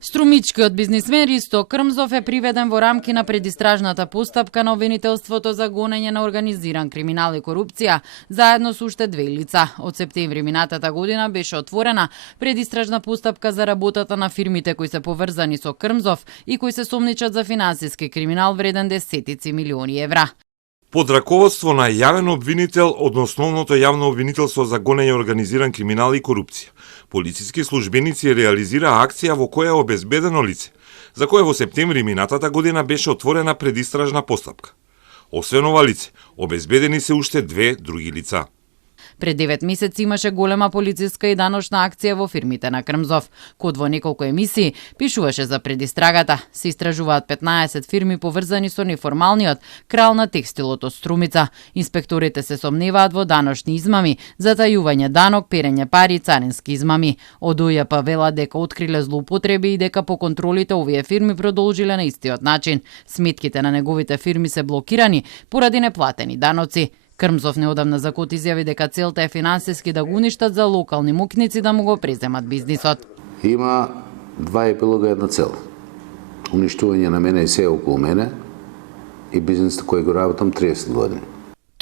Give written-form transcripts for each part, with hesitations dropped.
Струмичкиот бизнисмен Ристо Крмзов е приведен во рамки на предистражната постапка на обвинителството за гонење на организиран криминал и корупција, заедно со уште 2 лица. Од септември минатата година беше отворена предистражна постапка за работата на фирмите кои се поврзани со Крмзов и кои се сомничат за финансиски криминал вреден десетици милиони евра. Под раководство на јавен обвинител од основното јавно обвинителство за гонење организиран криминал и корупција, полициски службеници реализираа акција во која е обезбедено лице, за кое во септември минатата година беше отворена предистражна постапка. Освен ова лице, обезбедени се уште 2 други лица. Пред 9 месеци имаше голема полициска и даночна акција во фирмите на Крмзов. Код во неколку емисии пишуваше за предистрагата. Се истражуваат 15 фирми поврзани со неформалниот крал на текстилот од Струмица. Инспекторите се сомневаат во даночни измами, затајување данок, перење пари и царински измами. Од ОЈП вела дека откриле злоупотреби и дека по контролите овие фирми продолжиле на истиот начин. Сметките на неговите фирми се блокирани поради неплатени даноци. Крмзов неодамна за КОТ изјави дека целта е финансиски да го уништат за локални мукници да му го преземат бизнисот. Има 2 епилога, една цел. Уништување на мене и се околу мене и бизнисот кој го работам 30 години.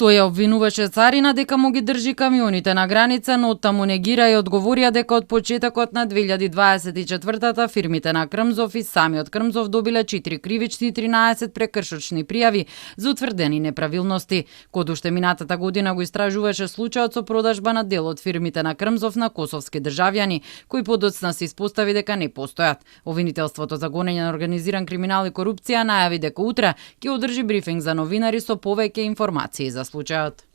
Тој ја обвинуваше царина дека му ги држи камионите на граница, но оттаму негира и одговорија дека од почетокот на 2024 фирмите на Крмзов и самиот Крмзов добиле 4 кривични и 13 прекршочни пријави за утврдени неправилности. Код уште минатата година го истражуваше случајот со продажба на дел од фирмите на Крмзов на косовски државјани, кои подоцна се испостави дека не постојат. Обвинителството за гонење на организиран криминал и корупција најави дека утре ќе одржи брифинг за новинари со повеќе информации за случајот.